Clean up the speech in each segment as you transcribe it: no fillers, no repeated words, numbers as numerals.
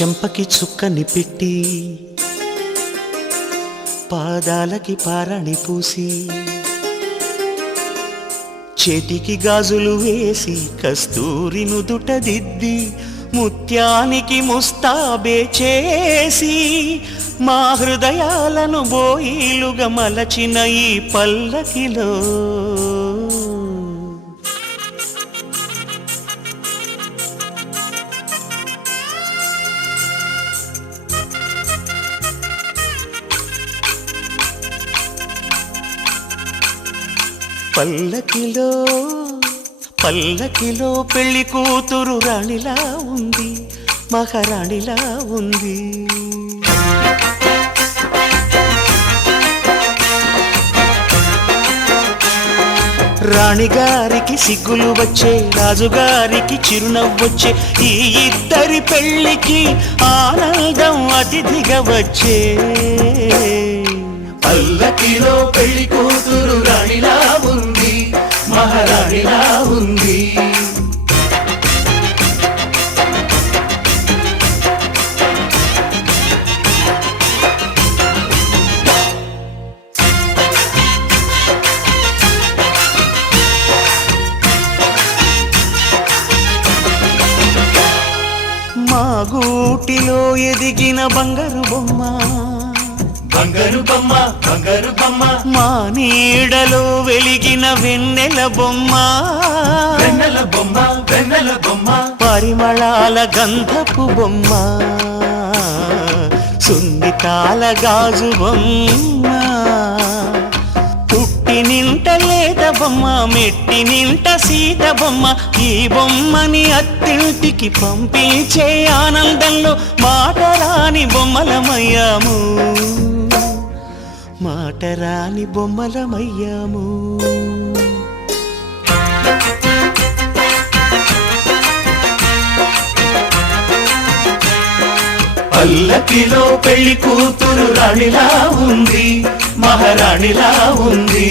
చెంపకి చుక్కని పెట్టి పాదాలకి పారాణి పూసి చేతికి గాజులు వేసి కస్తూరి నుదుట దిద్ది ముత్యానికి ముస్తాబే చేసి మా హృదయాలను బోయిలుగా మలచిన ఈ పల్లకిలో పల్లకిలో పల్లకిలో పెళ్లి కూతురు రాణిలా ఉంది, మహారాణిలా ఉంది. రాణిగారికి సిగ్గులు వచ్చే, రాజుగారికి చిరునవ్వొచ్చే, ఈ ఇద్దరి పెళ్లికి ఆనందం అతిథిగా వచ్చే. పల్లకిలో పెళ్లి కూతురు రాణిలా ఉంది, మహారాణిలా ఉంది. మా గూటిలో ఎదిగిన బంగారు బొమ్మ, బంగారు బొమ్మ, బంగారు బొమ్మ. మా నీడలో వెలిగిన వెన్నెల బొమ్మ, వెన్నెల బొమ్మ, వెన్నెల బొమ్మ. పరిమళాల గంధపు బొమ్మ, సున్నితాల గాజు బొమ్మ. పుట్టి నింట లేత బొమ్మ, మెట్టి నింట సీత బొమ్మ. ఈ బొమ్మని అత్తింటికి పంపించే ఆనందంలో మాటరాని బొమ్మలమయ్యాము, మాటరాని బొమ్మలమయ్యాము. పల్లకిలో పెళ్లి కూతురు రాణిలా ఉంది, మహారాణిలా ఉంది.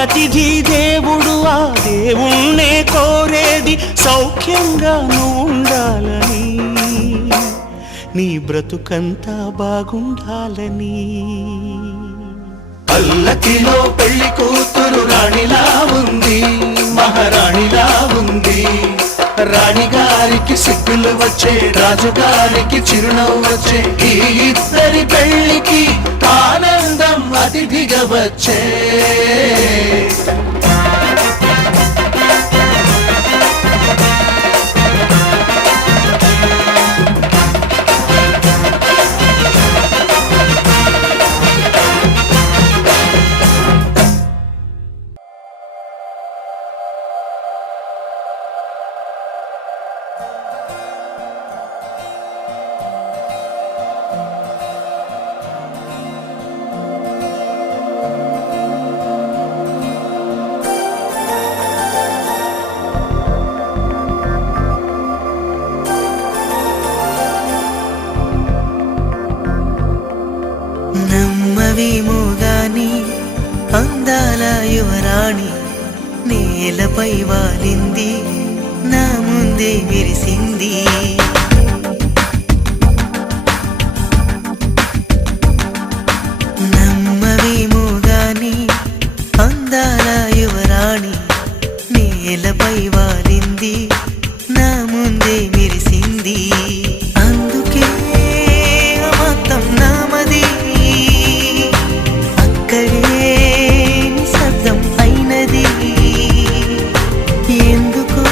అతిథి దేవుడు ఆ దేవుణ్ణే కోరేది సౌఖ్యంగా ఉండాలని, నీ బ్రతుకంతా బాగుండాలని. పల్లకిలో పెళ్లి కూతురు రాణిలా ఉంది, మహారాణిలా ఉంది. రాణిగారికి సిగ్గులు వచ్చే, రాజుగారికి చిరునవ్వు వచ్చే, ఈ ఇద్దరి పెళ్లికి ఆనందం అతిథిగా వచ్చే. నమ్మవేమో గాని అందాల యువరాణి నేలపై వాలింది, నా ముందే మెరిసింది. నమ్మవేమో గాని అందాల యువరాణి నేలపై వాలింది, నా ముందే మెరిసింది. అందుకే అమంతం నామది, అక్కడే నిశ్శబ్దం అయినది. ఎందుకో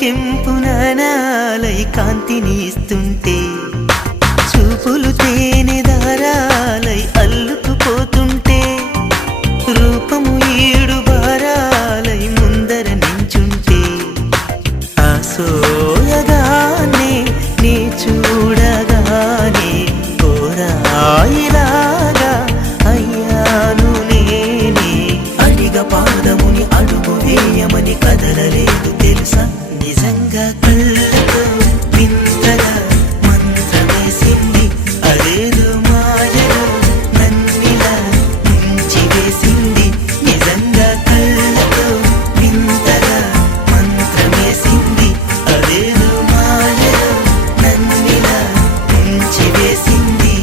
కెంపు నానాలై కాంతిని ఇస్తుంటే చూపులు తేనె దారాలై అల్లుకుపోతుంటే రూపము ఏడు బారాలై ముందర నించుంటే ఆ సోయగానే నీ చూడగానే కోరాయిలాగా అయ్యాను నేనే అడిగ పాదముని అడుగు వేయమని కదలలేదు తెలుసా నిజంగా కళ్ళతో వింతగా మంత్రమేసింది అదేదో మాయలో నన్నిలా ముంచి వేసింది నిజంగా కళ్ళతో వింతగా మంత్రమేసింది అదేదో మాయలో నన్నిలా ముంచి వేసింది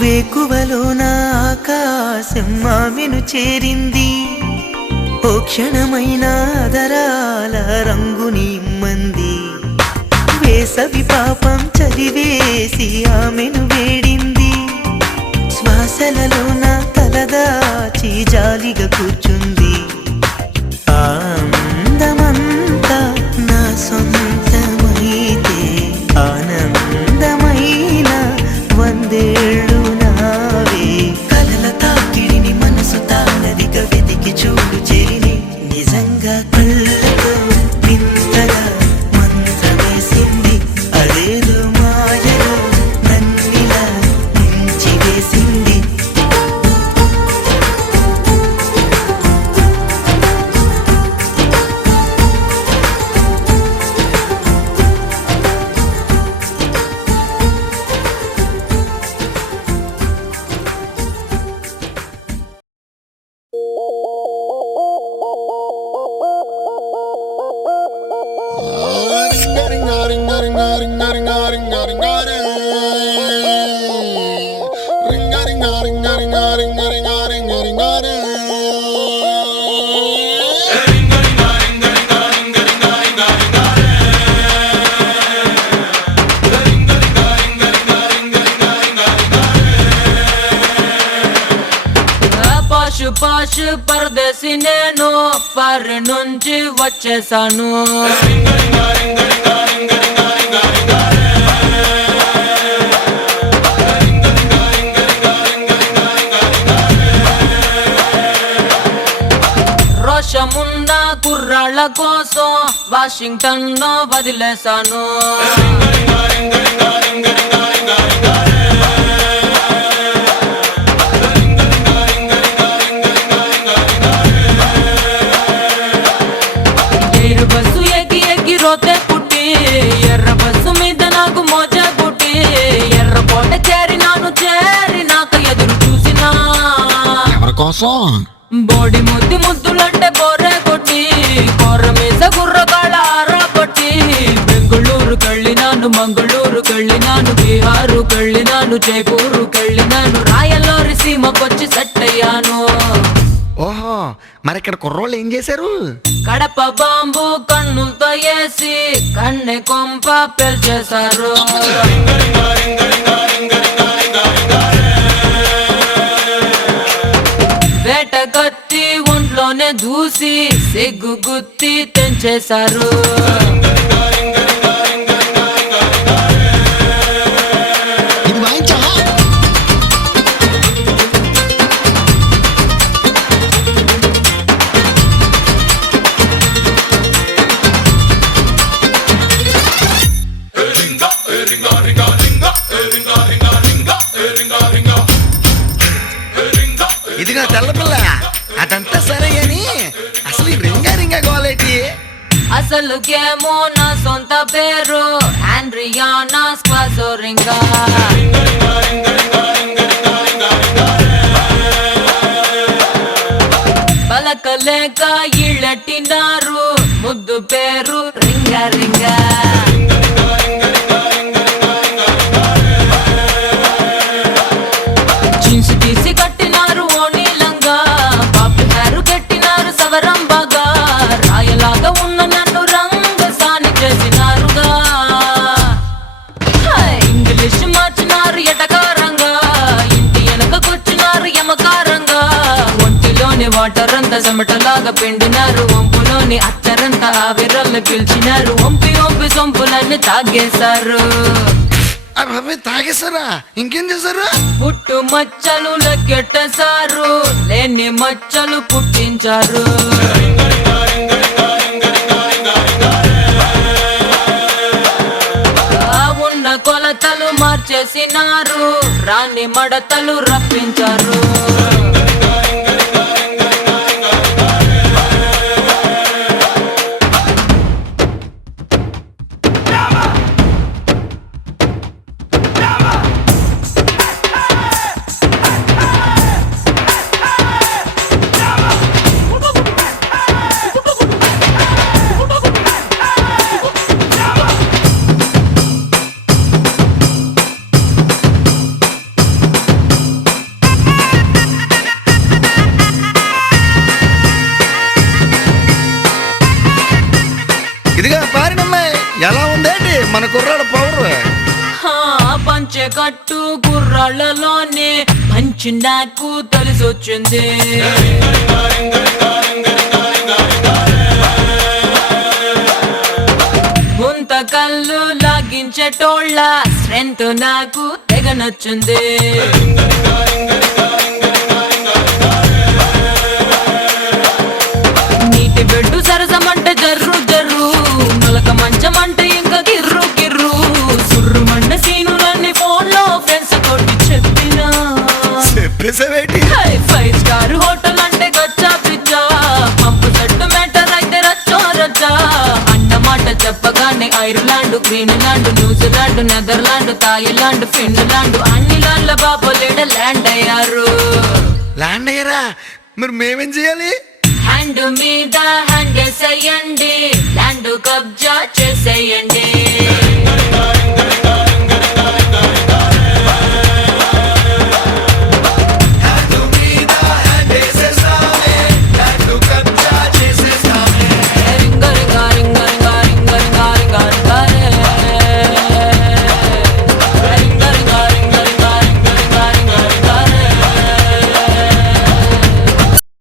వేకువలో నా ఆకాశం ఆమెను చేరింది ఓ క్షణమైన ఆదరాల రంగుని ఇమ్మంది వేసవి పాపం చదివేసి ఆమెను వేడింది శ్వాసలలో నా తలదాచి జాలిగా కూర్చుంది ఆ అందమంతా నా సొంతమైతే ఆనందమైన వందేళ్ళు నావే కలల తాకిడిని మనసు తానదిగా వెతికి చూడు చేరిని నిజంగా కళ్ళతో వింతగా మంత్రమేసింది అదేదో మాయలో నన్నిలా ముంచి వేసింది పాషు పరదేశి నేను పరి నుంచి వచ్చేసాను రోషమున్న కుర్రాళ్ళ కోసం వాషింగ్టన్ లో వదిలేశాను బస్సు ఎక్కి ఎక్కి రోతే పుట్టి ఎర్ర బస్సు మీద నాకు మోచ పుట్టి ఎర్ర కోట చేరినాక ఎదురు చూసినా ఎవరి కోసం బోడి ముద్దులంటే బోరే కొట్టి కొర్ర మీద గుర్రగాళ్ళ ఆరా కొట్టి బెంగుళూరు కళ్ళినాను మంగళూరు కళ్ళినాను బీహారు కళ్ళినాను జైపూరు కళ్ళినాను రాయల్లోరి సీమకొచ్చి సెట్ అయ్యాను ఓహో మరి ఇక్కడ కుర్రోళ్ళు ఏం చేశారు కడప బాంబు కన్నులతో వేసి కన్నె కొంప పెల్చేశారు వేట కత్తి ఒంట్లోనే దూసి సిగ్గు గుత్తి తెంచేశారు ఇది వాయించా ఇదిగా తెల్లపిల్ల అదంతా సరే అని అసలు ఈ రింగా గోలేటి అసలు గేమో నా సొంత పేరు ఆండ్రియానా స్క్వాసోరింగా లేక ఇళ్ళెట్టినారు ముద్దు పేరు రింగ రింగ జీన్స్ తీసి కట్టినారు ఓణీలంగా పాపి హేరు కట్టినారు సవరం బాగా రాయలాగా ఉన్న నన్ను రంగ సాని చేసినారుగా ఇంగ్లీష్ మార్చినారు ఎటకారంగా ఇంటి వెనకకొచ్చినారు యమకారంగా ఒంటిలోని వాటర్ అంతా చెమటలాగా పిండినారు వంపులోని అత్తరంతా ఆవిరల్ని పిలిచినారు వంపి వంపి సొంపులన్నీ తాగేశారు అవి తాగేశారా? ఇంకేం చేశారు? పుట్టు మచ్చలు లెక్కెట్టేశారు లేని మచ్చలు పుట్టించారు ఉన్న కొలతలు మార్చేసినారు రాని మడతలు రప్పించారు ఇదిగా పారినమ్మాయి ఎలా ఉందేంటి మన కుర్రాడు పవర్? పంచె కట్టు కుర్రాళ్ళలోనే మంచి నాకు తెలిసొచ్చింది గుంత కళ్ళు లాగించేటోళ్ళ స్ట్రెంత్ నాకు తెగ నచ్చింది నీటి బెడ్డు సరసమంటే జర్రు జర్రు నొలక మంచమంటే ఇంకా గిర్రు గిర్రు సుర్రుమండ సీనులన్నీ ఫోన్ లో ఫ్రెండ్స్ తోటి చెప్పినా చెప్పేసావేటి? 5 స్టార్ హోటల్ అంటే గచ్చా పిచ్చా పంపు సెట్టు మ్యాటర్ అయితే రచ్చో రచ్చా అన్నమాట చెప్పగానే Ireland Greenland New Zealand Netherland Thailand Finland అన్ని లాండ్ల బాబోలేడ ల్యాండ్ అయ్యారు. ల్యాండ్ అయ్యారా? మరి మేమేం చేయాలి? హ్యాండ్ మీద హ్యాండ్ వేసేయండి ల్యాండ్ కబ్జా చేసేయండి